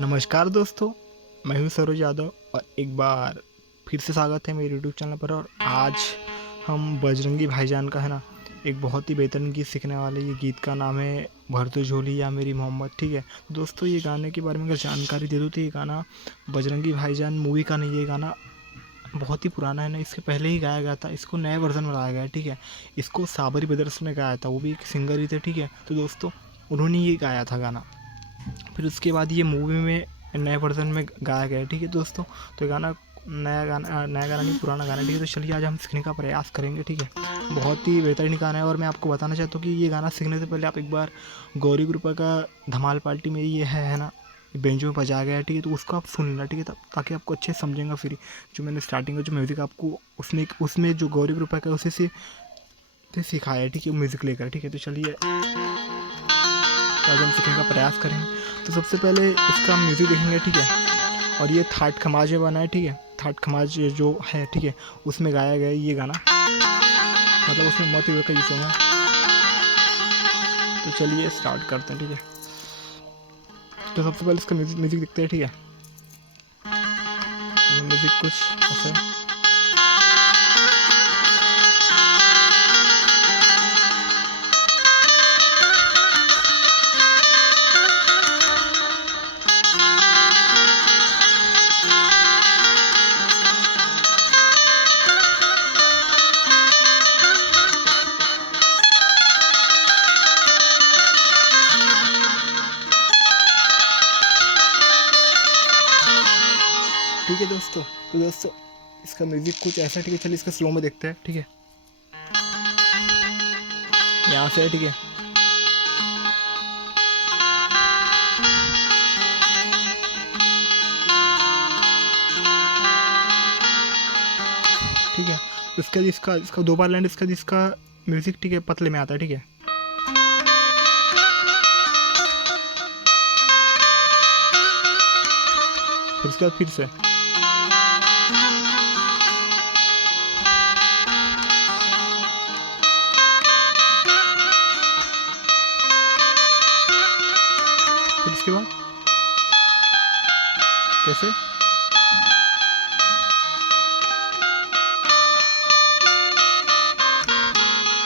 नमस्कार दोस्तों, मैं हूं सरोज यादव और एक बार फिर से स्वागत है मेरे यूट्यूब चैनल पर। और आज हम बजरंगी भाईजान का है ना एक बहुत ही बेहतरीन गीत सीखने वाले। ये गीत का नाम है भर दो झोली या मेरी मोहम्मद। ठीक है दोस्तों, ये गाने के बारे में अगर जानकारी दे दूँ तो ये गाना बजरंगी भाईजान मूवी का नहीं है। ये गाना बहुत ही पुराना है ना, इसके पहले ही गाया गया था। इसको नए वर्जन में लाया गया है। ठीक है, इसको साबरी ब्रदर्स ने गाया था, वो भी एक सिंगर ही थे। ठीक है, तो दोस्तों उन्होंने ये गाया था गाना। फिर उसके बाद ये मूवी में नए वर्जन में गाया गया है। ठीक है दोस्तों, तो गाना नया गाना नहीं, पुराना गाना। ठीक है, तो चलिए आज हम सीखने का प्रयास करेंगे। ठीक है, बहुत ही बेहतरीन गाना है। और मैं आपको बताना चाहता हूँ कि ये गाना सीखने से पहले आप एक बार गौरी ग्रुपा का धमाल पार्टी में ये है ना बेंजो में बजाया गया है। ठीक है, तो उसको आप सुन लेना। ठीक है, ताकि आपको अच्छे से समझेंगे। फिर जो मैंने स्टार्टिंग में जो म्यूज़िक आपको उसमें जो गौरी ग्रुपा का उसी से सिखाया है। ठीक है, म्यूज़िक लेकर। ठीक है, तो चलिए आज हम सीखने का प्रयास करेंगे। तो सबसे पहले इसका म्यूज़िक देखेंगे। ठीक है, और ये थाट खमाज में बना है। ठीक है, थाट खमाज जो है, ठीक है, उसमें गाया गया है ये गाना, मतलब उसमें मत हुए का यूज़ होगा। तो चलिए स्टार्ट करते हैं। ठीक है, तो सबसे पहले इसका म्यूज़िक देखते हैं। ठीक है, म्यूज़िक कुछ ऐसा है। ठीक है दोस्तों, तो दोस्तों इसका म्यूज़िक कुछ ऐसा। ठीक है, चलिए इसका स्लो में देखते हैं। ठीक है, यहाँ से है। ठीक है, ठीक है, इसका दो बार लाइन इसका म्यूज़िक, ठीक है, पतले में आता है। ठीक है, फिर उसके बाद फिर से फिर उसके बाद कैसे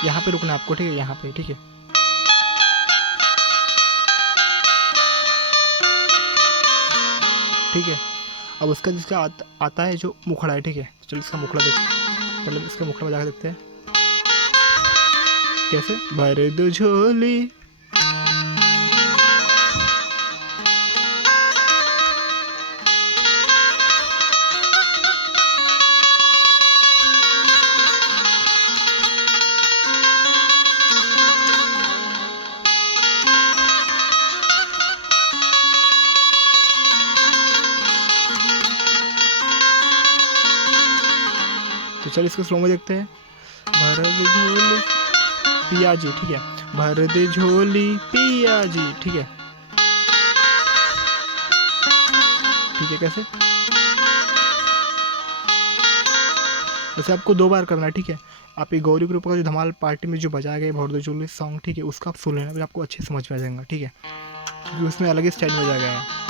यहाँ पे रुकना आपको। ठीक है, यहाँ पे। ठीक है, ठीक है, अब उसका आता है जो मुखड़ा है। ठीक है, चलो इसका मुखड़ा देखते हैं। मतलब इसका मुखड़ा बजा के देखते हैं कैसे। भर दो झोली तो चलो इसको स्लो में देखते हैं। भर दे झोली पिया जी। ठीक है, भर दे झोली पिया जी। ठीक है, ठीक है, कैसे वैसे आपको दो बार करना है। ठीक है, आप ये गौरी ग्रुप का जो धमाल पार्टी में जो बजाया गया भर दो झोली सॉन्ग, ठीक है, उसका आप सुन लेना, फिर आपको अच्छे समझ में आ जाएगा। ठीक है, क्योंकि उसमें अलग ही स्टाइल में बजाया गया है।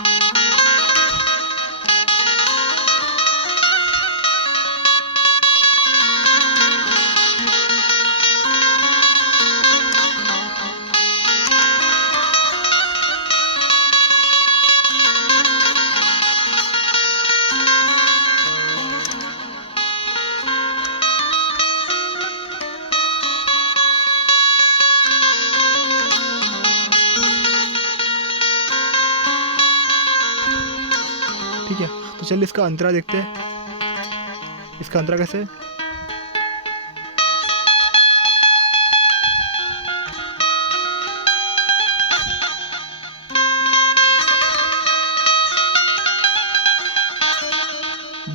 ठीक है, तो चलिए इसका अंतरा देखते हैं। इसका अंतरा कैसे।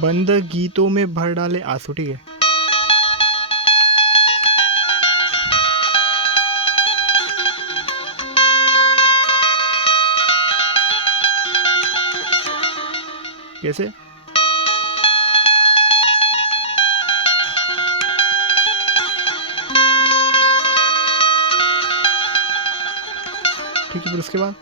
बंद गीतों में भर डाले आंसू। ठीक है, कैसे। ठीक है, फिर उसके बाद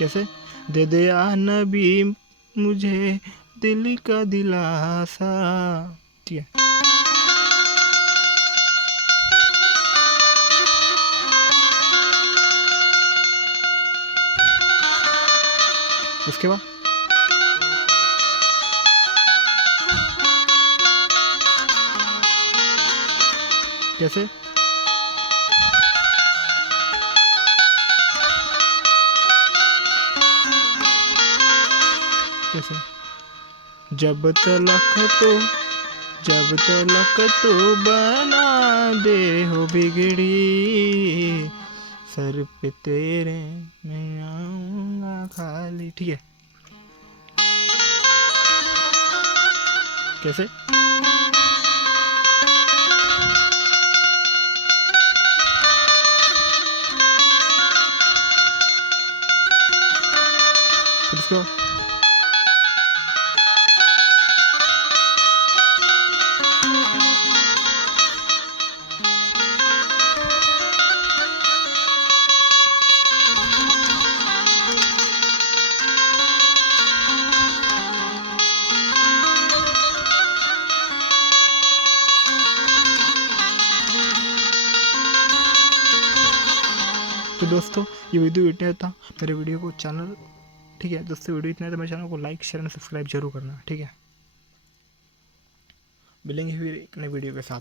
कैसे? दे दे या नबी मुझे दिल का दिलासा। ठीक है, उसके बाद कैसे? कैसे? जब तलक तो बना दे हो बिगड़ी, सर पे तेरे मैं आऊंगा खाली। ठीक है, कैसे? फिर उसके बाद तो दोस्तों ये वीडियो इतना था। मेरे वीडियो को चैनल, ठीक है दोस्तों, वीडियो इतना था, मेरे चैनल को लाइक शेयर एंड सब्सक्राइब जरूर करना। ठीक है, मिलेंगे फिर एक नए वीडियो के साथ।